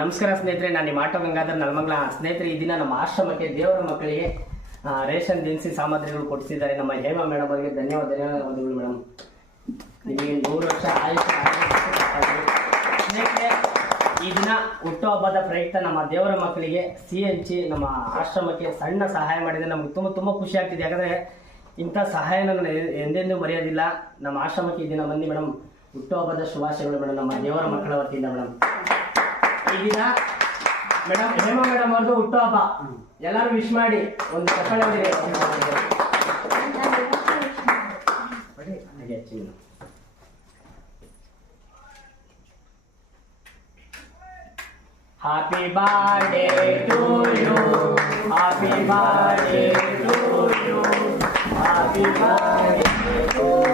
ನಮಸ್ಕಾರ ಸ್ನೇಹಿತರೆ, ನಾನು ನಿಮ್ಮ ಆಟೋ ಗಂಗಾಧರ್ ನಲ್ಮಂಗ್ಲ. ಸ್ನೇಹಿತರೆ, ಈ ದಿನ ನಮ್ಮ ಆಶ್ರಮಕ್ಕೆ ದೇವರ ಮಕ್ಕಳಿಗೆ ರೇಷನ್ ದಿನಸಿ ಸಾಮಗ್ರಿಗಳು ಕೊಡಿಸಿದ್ದಾರೆ ನಮ್ಮ ಹೇಮಾ ಮೇಡಮ್ ಅವರಿಗೆ ಧನ್ಯವಾದಗಳು ಮೇಡಮ್. ನಿಮಗೆ 100 ವರ್ಷ ಆಯುಷ್ಯ. ಸ್ನೇಹಿತರೆ, ಈ ದಿನ ಹುಟ್ಟುಹಬ್ಬದ ಪ್ರಯುಕ್ತ ನಮ್ಮ ದೇವರ ಮಕ್ಕಳಿಗೆ CNC ನಮ್ಮ ಆಶ್ರಮಕ್ಕೆ ಸಣ್ಣ ಸಹಾಯ ಮಾಡಿದರೆ ನಮ್ಗೆ ತುಂಬ ಖುಷಿ ಆಗ್ತಿದೆ. ಯಾಕಂದರೆ ಇಂಥ ಸಹಾಯನ ನಾನು ಎಂದೆಂದೂ ಮರೆಯೋದಿಲ್ಲ. ನಮ್ಮ ಆಶ್ರಮಕ್ಕೆ ಈ ದಿನ ಬಂದು ಮೇಡಮ್ ಹುಟ್ಟುಹಬ್ಬದ ಶುಭಾಶಯಗಳು ಮೇಡಮ್, ನಮ್ಮ ದೇವರ ಮಕ್ಕಳ ವತಿಯಿಂದ ಮೇಡಮ್. ಈ ದಿನ ಮೇಡಮ್ ಹೇಮಾ ಮೇಡಮ್ ಅವ್ರದ್ದು ಹುಟ್ಟುಹಬ್ಬ, ಎಲ್ಲರೂ ವಿಶ್ ಮಾಡಿ ಒಂದು ಚಪ್ಪಾಳೆ ಹೊಡಿರಿ. Happy birthday to you, happy birthday to you, happy birthday to you.